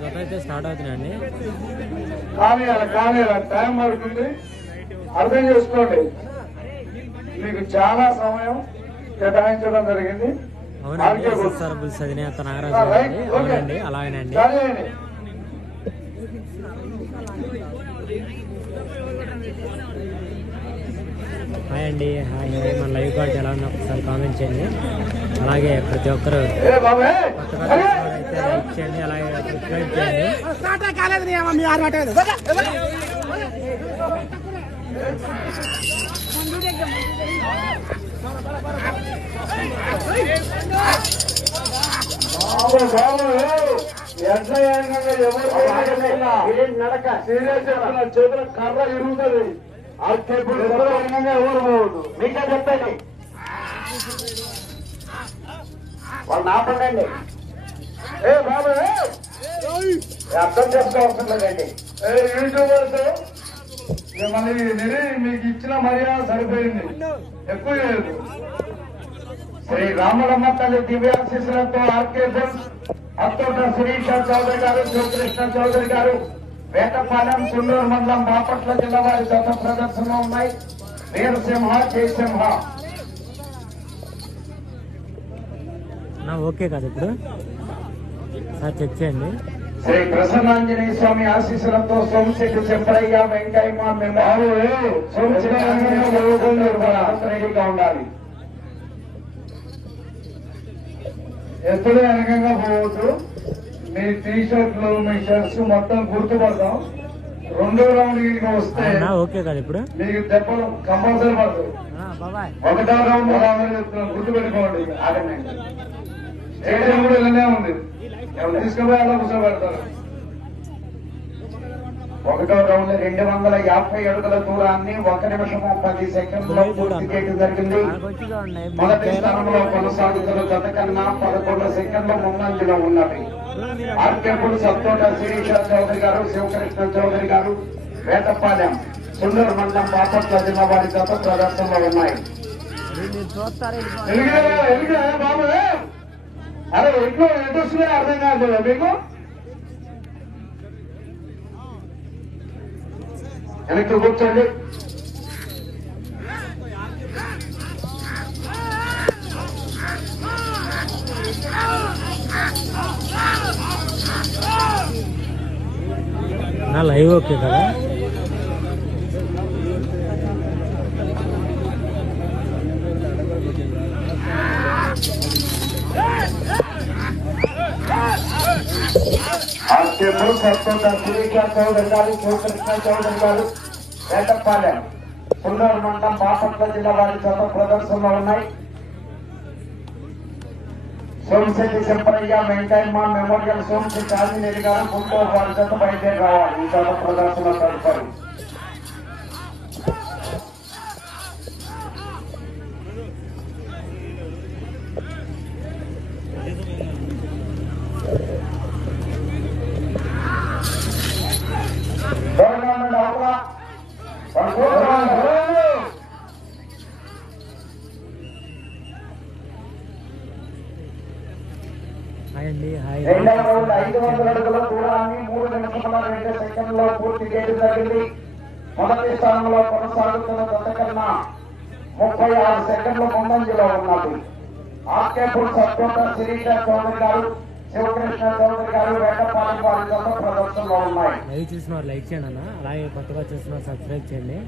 జత అయితే స్టార్ట్ అవుతున్నాయండి. కానీ కానీ టైం పడుతుంది. అర్థం చేసుకోండి. మీకు చాలా సమయం కేటాయించడం జరిగింది. అవునండి. ఎస్ఎస్ఆర్ బుల్స్ అధినేత నాగరాజు. అవునండి అలాగేనండి. హాయ్ అండి హాయ్. హాయ్ మన లైవ్ కార్డ్ ఎలా ఉందో ఒకసారి కామెంట్ చేయండి. అలాగే ప్రతి ఒక్కరు వారైతే లైక్ చేయండి అలాగే సబ్స్క్రైబ్ చేయండి. స్టార్ట్ కాలేదు నీ అమ్మ, మీ ఆరు మాట లేదు. బాబు బాబు ఎంత ఏకంగా ఎవరు నడక? సీరియస్ చెప్తున్నా చేతుల కర్ర ఇరుగుతుంది. మీకే చెప్పండి. వాళ్ళు నాపండి ఏ బాబు అర్థం చేసుకోవాల్సిన యూట్యూబర్స్ మిమ్మల్ని మీకు ఇచ్చిన మర్యాద సరిపోయింది. ఎక్కువ లేదు. శ్రీ రామలమ్మ తల్లి దివ్యాశిశులతో ఆర్కే అత్తోట శిరీష చౌదరి గారు శివకృష్ణ చౌదరి గారు వేటపాలెం సుండూరు మండలం బాపట్ల జిల్లా వారి గత ప్రదర్శనలో ఉన్నాయి. వీరసింహ జయసింహ. ఓకే కదా ఇప్పుడు. సార్ చెక్ చేయండి. శ్రీ ప్రసన్నాంజనేయ స్వామి ఆశీస్సులతో సోమశెట్టి చెప్పరయ్య వెంకయ్య మేము సోమశెట్టి రెడీగా ఉండాలి. ఎప్పుడు వెనకంగా పోవద్దు. మీ టీ షర్ట్లు మీ షర్ట్స్ మొత్తం గుర్తుపడతాం రెండో రౌండ్ వస్తే నా ఓకే కదా ఇప్పుడు? మీకు దెబ్బలు కంపల్సరీ బాబాయ్. ఒకటో రౌండ్ రావాలని చెప్తున్నాం గుర్తుపెట్టుకోండి ఆగండి. స్టేడియం కూడా ఇలానే ఉంది. ఎవరు తీసుకుపోయి అలా కూర్చోబెడతారు? ఒకటో రౌండ్ రెండు వందల యాభై అడుగుల దూరాన్ని ఒక నిమిషము పది సెకండ్లో పూర్తి చేయడం జరిగింది. మొదటి స్థానంలో కొనసాగుతున్న జత కన్నా పదకొండు సెకండ్ల ముందంజలో ఉన్నది. ఆర్కేపుడు సత్తోట శిరీష చౌదరి గారు శివకృష్ణ చౌదరి గారు వేటపాలెం సుందర మండలం బాపట్ల జిల్లా వారి జత ప్రదర్శనలో ఉన్నాయి. బాబు. అరే ఎక్కువ ఎటు అర్థం కాదు మీకు? వెనక్కి కూర్చోండి. నా లైవ్ ఓకే కదా? ఆర్కేపుడు సత్తోట శిరీష చౌదరి గారు శివకృష్ణ చౌదరి గారు వేటపాలెం సుందర మండలం ఉన్నాయి. సోమశెట్టి శంకరయ్య వెంకయ్యమ్మ మెమోరియల్ సోమశెట్టి ఆంజనేయులు గారు గుంటూరు వారి జత బయటే రావాలి. ఈ జత ప్రదర్శన తదుపరి. జరిగింది మొదటి స్థానంలో కొనసాగుతున్న జత కన్నా ముప్పై ఆరు సెకండ్ల ముందంజలో ఉన్నది. ఆర్కేపూర్ సత్తోట శిరీష చౌదరి గారు శివకృష్ణ చౌదరి గారు వారి ప్రదర్శనలో ఉన్నాయి. లైవ్ చూసిన లైక్ చేయండి అన్న. అలాగే కొత్తగా చూసిన సబ్స్క్రైబ్ చేయండి.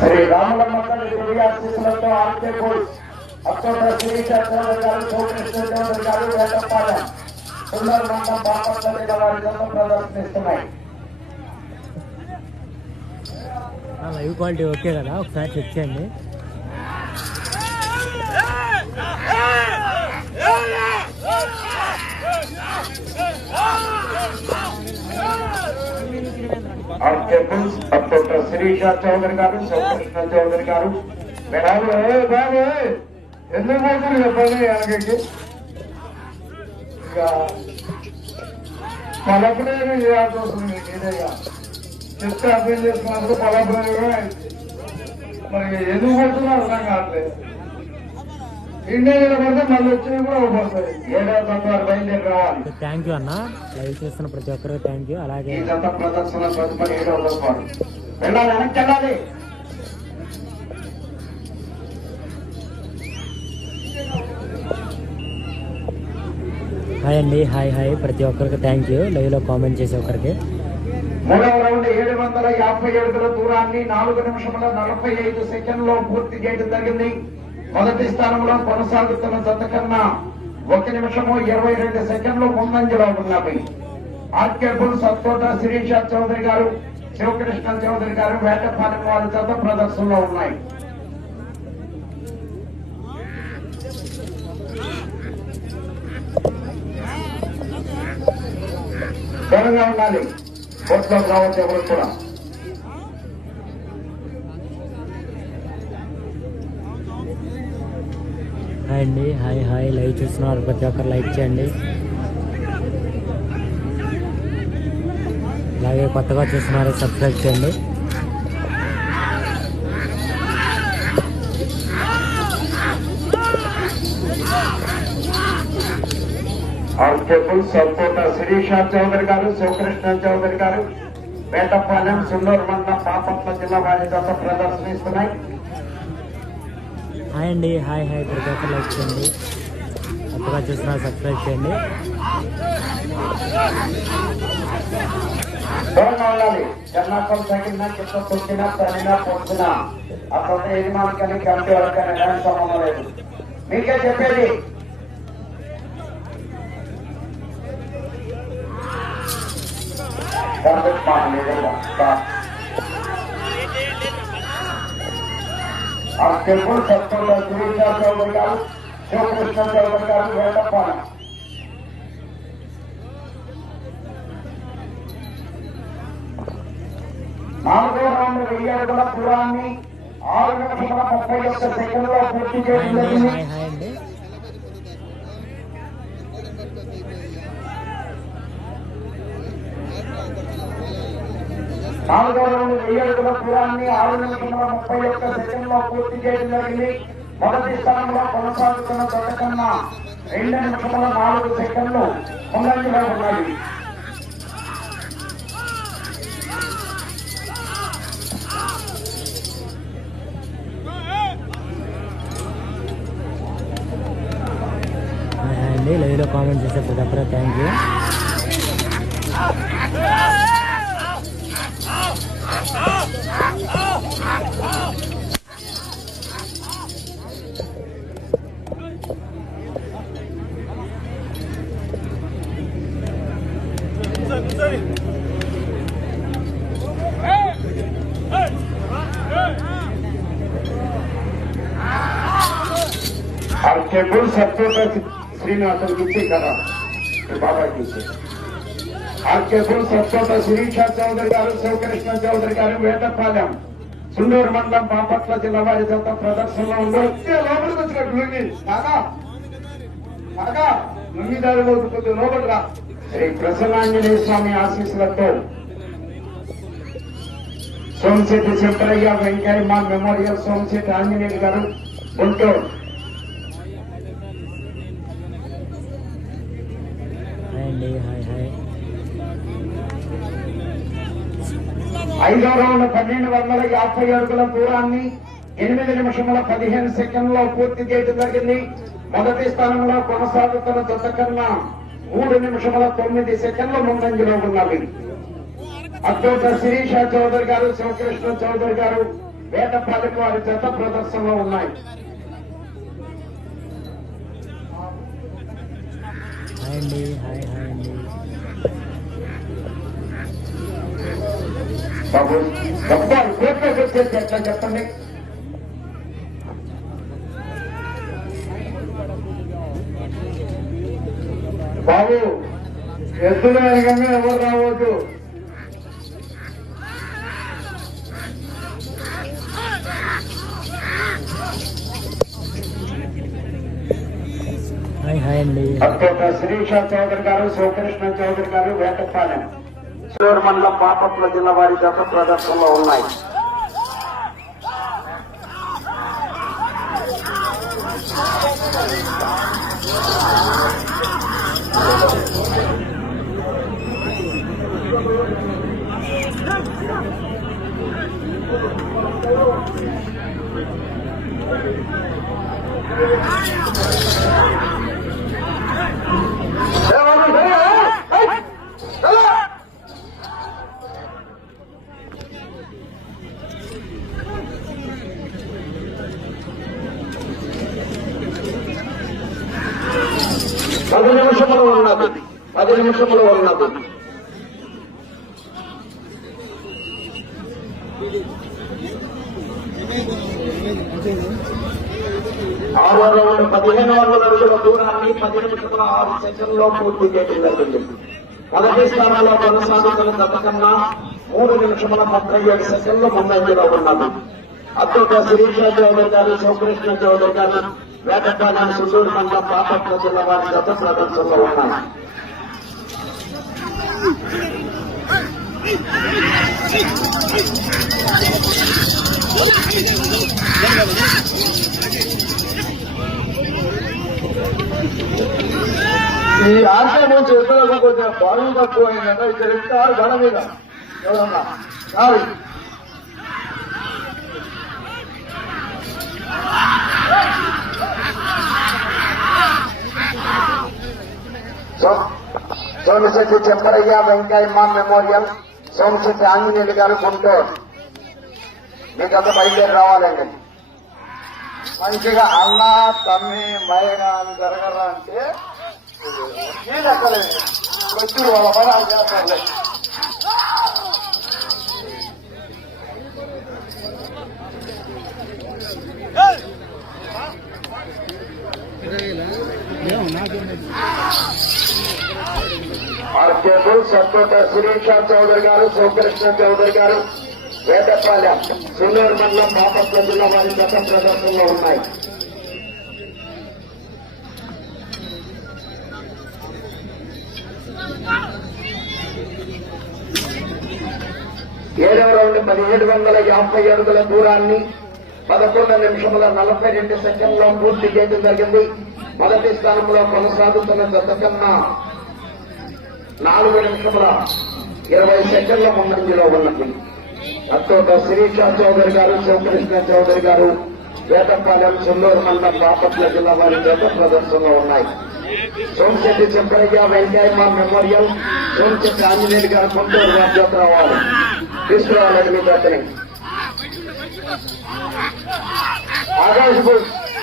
శ్రీ రాములమ్మ తల్లి దివ్యాశీస్సులతో ఆర్కేపూర్ అత్తోట శిరీష చౌదరి గారు గారు వేటపాలెం సుందర మండలం బాపట్ల వారి ప్రదర్శనిస్తున్నాయి నా లైవ్ క్వాలిటీ ఓకే కదా? ఒకసారి చెక్ చేయండి. ఆర్కేపుల్ డాక్టర్ శిరీష చౌదరి గారు శివకృష్ణ చౌదరి గారు. బాబు బాబు ఎందుకు పోతుంది చెప్పండి వెనకకి? ఇక పలపడే చేయాల్సి వస్తుంది మీకు? ఇదేగా చెప్తే అర్థం చేసుకున్నప్పుడు పలపడే మరి ఎందుకు పడుతున్నారు అర్థం కావట్లేదు. ఇండియా నిలబడితే మళ్ళీ వచ్చినవి కూడా అవపడతాయి ఏడో తత్వాలు బయలుదేరి రావాలి. థ్యాంక్ యూ అన్న. లైవ్ చూస్తున్న ప్రతి ఒక్కరికి థ్యాంక్ యూ అలాగే ఈ జత ప్రదర్శన తదుపరి ఏడో తత్వాలు వెళ్ళాలి వెనక్కి వెళ్ళాలి. హాయ్ అండి హాయ్ హాయ్. ప్రతి ఒక్కరికి థ్యాంక్ యూ లైవ్లో కామెంట్ చేసే ఒక్కరికి. మూడవ రౌండ్ ఏడు వందల యాభై అడుగుల దూరాన్ని నాలుగు నిమిషముల నలభై ఐదు సెకండ్లో పూర్తి చేయడం జరిగింది. మొదటి స్థానంలో కొనసాగుతున్న జత కన్నా ఒక నిమిషము ఇరవై రెండు సెకండ్లు ముందంజలో ఉన్నవి. ఆర్కేబుల్ సత్కోట శిరీష చౌదరి గారు శివకృష్ణ చౌదరి గారు వేటపాలెం వారి చేత ప్రదర్శనలో ఉన్నాయి. దూరంగా ఉండాలి. కోర్టులో రావచ్చు ఎవరు కూడా. హాయ్ అండి. Hi hi. లైవ్ చూస్తున్నారు ప్రతి ఒక్కరు. లైక్ చేయండి. అలాగే కొత్తగా చూస్తున్నారు సబ్స్క్రైబ్ చేయండి. ఆర్కేబుల్ సల్కోట శిరీష చౌదరి గారు శివకృష్ణ చౌదరి గారు వేటపాలెం సుందూరు మండలం జిల్లా వారి జత ప్రదర్శనిస్తున్నాయి హాయ్ అండి హాయ్ హాయ్ ప్రతి ఒక్కరు లైక్ చేయండి కొత్తగా చూస్తున్నారు సబ్స్క్రైబ్ చేయండి. దూరంగా ఉండాలి కింద తనినా పొందినా అక్కడ యజమానికని కమిటీ ఎలాంటి సంబంధం లేదు. మీకే చెప్పేది? కరెక్ట్ మాట ఆ తెలుగు సత్యంలో గిరీశా చౌదరి గారు శివకృష్ణ చౌదరి గారు వేటపాలెం నాలుగో రౌండ్ వెయ్యి అడుగుల దూరాన్ని ఆరు నిమిషముల ముప్పై ఒక్క సెకండ్లో పూర్తి చేయడం జరిగింది. నాలుగో రౌండ్ వెయ్యి అడుగుల దూరాన్ని ఆరు నిమిషముల ముప్పై ఒక్క సెకండ్ పూర్తి చేయడం జరిగింది. మొదటి స్థానంలో కొనసాగుతున్న జత కన్నా రెండు నిమిషముల నాలుగు సెకండ్లు ముందంజలో ఉన్నాయి హాయ్ లైవ్లో కామెంట్ చేసే ప్రతి ఒక్కరు థ్యాంక్ యూ. శ్రీనివాసం ఇచ్చే కదా బాబాకి ఇచ్చే ఆ టెంపుల్ సత్యోట శిరీష చౌదరి గారు శివకృష్ణ చౌదరి గారు వేటపాలెం సుండూరు మండలం బాపట్ల జిల్లా వారి చేత ప్రదర్శనలో ఉంది లోపలికి వచ్చినట్టు లుంగి కాగా కాగా లుంగి దారి లోపలిగా శ్రీ ప్రసన్నాంజనేయ స్వామి ఆశీస్సులతో సోమశెట్టి శంకరయ్య వెంకయ్య మా మెమోరియల్ సోమశెట్టి ఆంజనేయులు గారు గుంటూరు. ఐదో రౌండ్ పన్నెండు వందల యాభై అడుగుల దూరాన్ని ఎనిమిది నిమిషముల పదిహేను సెకండ్లో పూర్తి చేయడం జరిగింది. మొదటి స్థానంలో కొనసాగుతున్న జత కన్నా మూడు నిమిషముల తొమ్మిది సెకండ్ల ముందంజలో ఉన్నవి. అద్భుత శిరీష చౌదరి గారు శివకృష్ణ చౌదరి గారు వేటపాలెం వారి జత ప్రదర్శనలో ఉన్నాయి. హాయ్ అండి హాయ్ హాయ్ అండి. బాబు డబ్బాలు కోట్లోకి వచ్చేసి ఎట్లా చెప్పండి బాబు ఎద్దుల వెనకంగా ఎవరు రావద్దు హాయ్ హాయ్ అండి అత్యంత శిరీష చౌదరి గారు శివకృష్ణ చౌదరి గారు వేటపాలెం చిలూరు మండలం బాపట్ల జిల్లా వారి జత ప్రదర్శనలో ఉన్నాయి. పది ఆరు సెకండ్లో పూర్తి చేయడం జరిగింది మొదటి స్థానంలో కొనసాగుతున్న గత కన్నా మూడు నిమిషముల ముప్పై ఏడు సెకండ్లు ముందంజలో ఉన్నది అత్యంత శిరీష చౌదరి గారు శివకృష్ణ చౌదరి గారు వేటపాలెం సుల్లూరు మండలం బాపట్ల జిల్లా వారి గత ప్రదర్శనలో ఉన్నాయి ఈ ఆశయం చేతులకు కొంచెం బరువు తక్కువ అయిందంటే ఇక్కడ ఇస్తారు బల మీద. ఎవరన్నా? సోమశెట్టి చెప్పరయ్య వెంకయ్యమ్మ మెమోరియల్. సోమశెట్టి ఆంజనేయులు గారు గుంటూరు. మీకంతా బయలుదేరి రావాలండి. మంచిగా అన్న తమ్మి మయగా అని జరగరా అంటే వచ్చి వాళ్ళ పని సత్తోట చౌదరి గారు శివకృష్ణ చౌదరి గారు వేటపాలెం సున్నూరు మండలం బాపట్ల జిల్లా వారి గత ప్రదర్శనలో ఉన్నాయి. ఏడవ రౌండ్ పదిహేడు వందల యాభై అడుగుల దూరాన్ని పదకొండు నిమిషముల నలభై రెండు సెకండ్లో పూర్తి చేయడం జరిగింది. మొదటి స్థానంలో కొనసాగుతున్న గత కన్నా నాలుగు నిమిషముల ఇరవై సెకండ్ల ముందంజలో ఉన్నది. అత్తోట శిరీష చౌదరి గారు శివకృష్ణ చౌదరి గారు వేటపాలెం చెల్లూరు మండలం బాపట్ల జిల్లా వారి చేత ప్రదర్శనలో ఉన్నాయి. సోమశెట్టి చెంపరయ్య వెంకయ్య మెమోరియల్ సోమశెట్టి ఆంజనేయులు గారు గుంటూరు వారి చేత రావాలి తీసుకురావాలండి మీ చేతని ఆకాశ్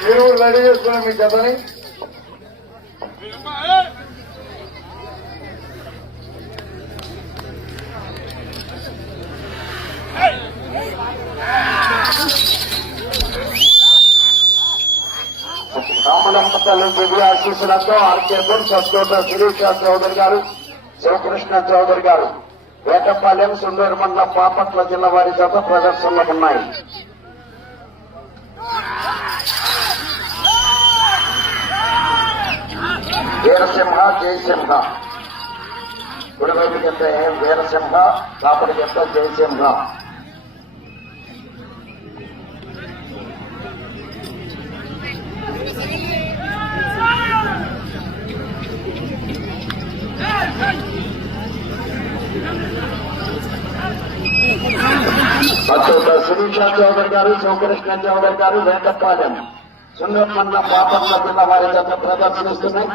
మీరు రెడీ చేసుకున్నాం మీ చేతని రామలంపతలు దివ్య ఆశీస్సులతో ఆర్కేపురం సత్తోట శిరీష చౌదరి గారు శివకృష్ణ చౌదరి గారు. వేటపాలెం సుందూరు మండలం పాపట్ల జిల్లా వారి చేత ప్రదర్శనలు ఉన్నాయి. వీరసింహ జయసింహ. కుడివైపు చెప్తే వీరసింహ కాపడి చెప్తే జయసింహ. అచ్చోట సునీషా చౌదరి గారు శివకృష్ణ చౌదరి గారు వేటపాలెం సుందర పాపన్న పిల్ల వారి జత ప్రదర్శనిస్తున్నాయి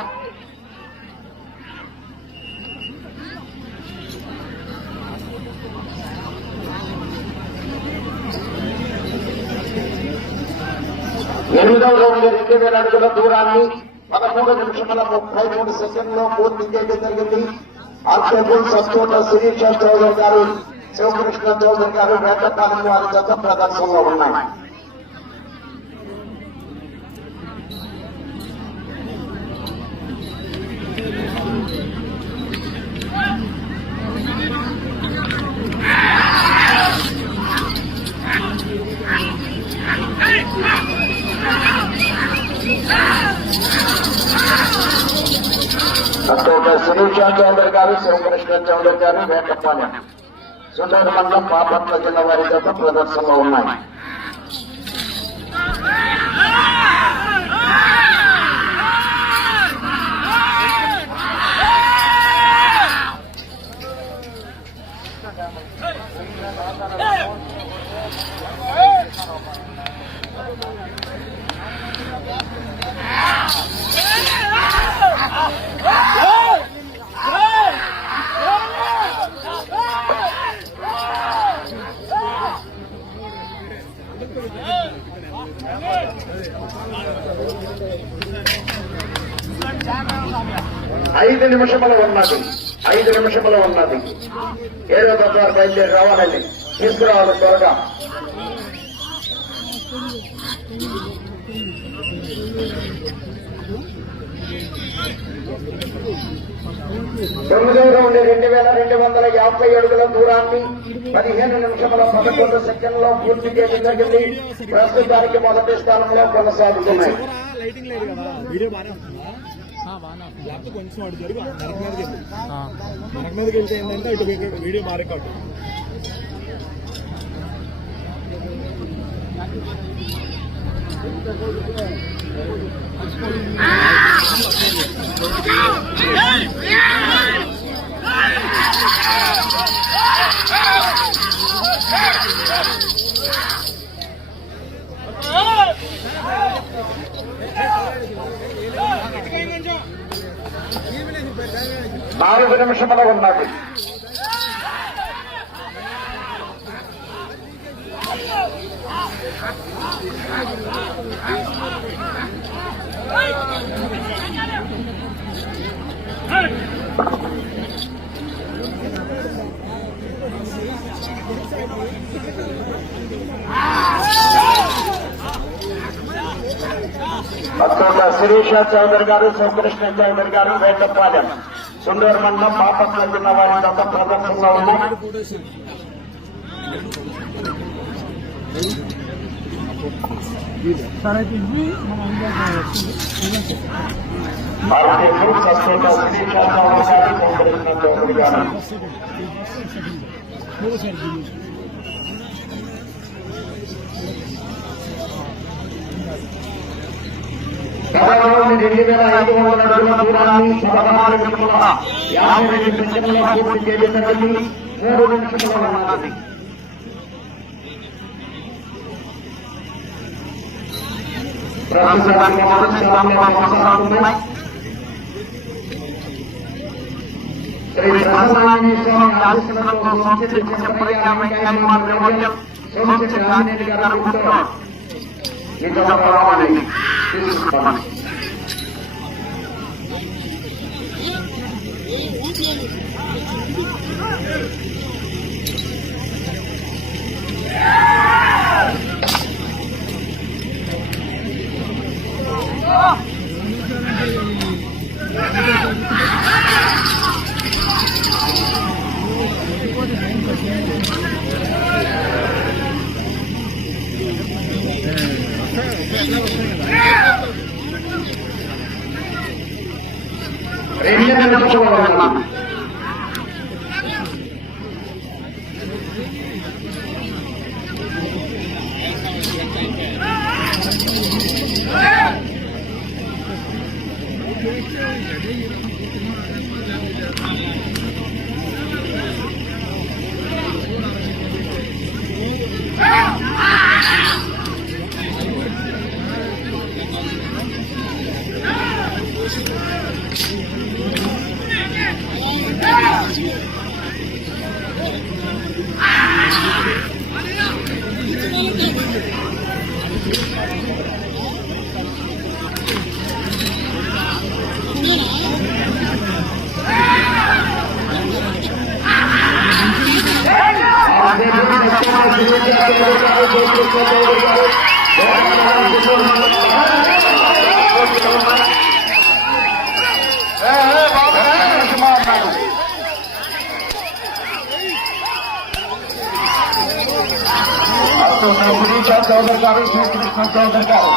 ఎనిమిదవ రౌండ్ రెండు వేల అడుగుల దూరాన్ని పదమూడు నిమిషముల ముప్పై మూడు సెకండ్లో పూర్తి చేయడం జరిగింది. ఆర్కేబుల్ సస్తోట శిరీష చౌదరి గారు శివకృష్ణ చౌదరి గారు వేటపాలెం వారి జత ప్రదర్శనలో ఉన్నాయి Hey! శిరీష చౌదరి గారు శివకృష్ణ చౌదరి గారు వేటపాలెం సుందర మండలం జిల్లా వారి చేత ప్రదర్శనలో ఉన్నాయి. ఐదు నిమిషములు ఉన్నది. ఐదు నిమిషములు ఉన్నది. ఏదో తత్వారు బయలుదేరి రావాలండి. తీసుకురావాలి త్వరగా. తొమ్మిదవ రెండు వేల రెండు వందల యాభై అడుగుల దూరాన్ని పదిహేను నిమిషముల పదకొండు సెకండ్లో పూర్తి చేయడం జరిగింది. ప్రస్తుతానికి మొదటి స్థానంలో కొనసాగుతున్నాయి. కొంచెం అటు జరిగి నరక మీదకి వెళ్ళు నరక మీదకి వెళ్తే ఏంటంటే ఇటు వీడియో- వీడియో బాగా నాలుగు నిమిషములు ఉన్నది అక్కడ చౌదరి గారు శివకృష్ణ చౌదరి గారు వేటపాలెం. సుందర మండలం బాపట్ల జిల్లా వారి గత ప్రదర్శనలో ఉన్నాయి భారతీయులు ప్రస్తుత శిరీష గారు శివకృష్ణ చౌదరి రెండు వేల ఐదు వందల అడుగుల దూరాన్ని పదహారు నిమిషముల యాభై రెండు పూర్తి మూడు నిమిషముల ఉన్నది ప్రస్తుతానికి మొదటి కొనసాగుతున్నాయి శ్రీ స్వామి సోమశెట్టి చంద్రయ్య వెంకయ్య సోమశెట్టి గారు తీసుకోమని రెండు చౌదరి గారు శ్రీకృష్ణ చౌదరి గారు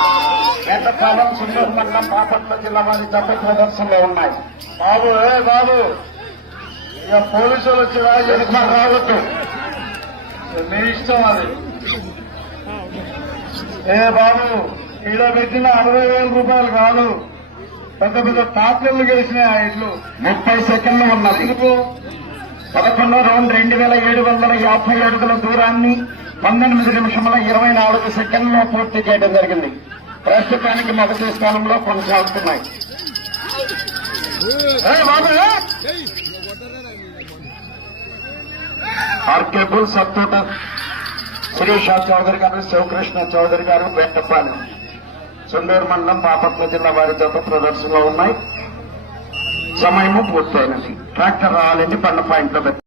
వేటపాలెం సుందూరు మండలం బాపట్ల జిల్లా వారి జత ప్రదర్శనలో ఉన్నాయి బాబు ఏ బాబు ఇక పోలీసులు వచ్చి వెనుక రావద్దు మీ ఇష్టం అది. ఏ బాబు ఈడ పెట్టిన అరవై వేల రూపాయలు కాదు. పెద్ద పెద్ద టాప్లర్లు గెలిచినాయి ఆ ఇల్లు. ముప్పై సెకండ్లు ఉన్నది. పదకొండో రౌండ్ రెండు వేల ఏడు వందల యాభై అడుగుల దూరాన్ని పంతొమ్మిది నిమిషముల ఇరవై నాలుగు సెకండ్లో పూర్తి చేయడం జరిగింది. ప్రస్తుతానికి మొదటి స్థానంలో కొనసాగుతున్నాయి. బాబు, ఏ? ఆర్కే బుల్ సత్తోట. శిరీష చౌదరి గారు శివకృష్ణ చౌదరి గారు వెంటపాలెం. సుండూరు మండలం బాపట్ల జిల్లా వారి జత ప్రదర్శనలో ఉన్నాయి. సమయము పూర్తయినది. ట్రాక్టర్ రావాలండి బండ పాయింట్లో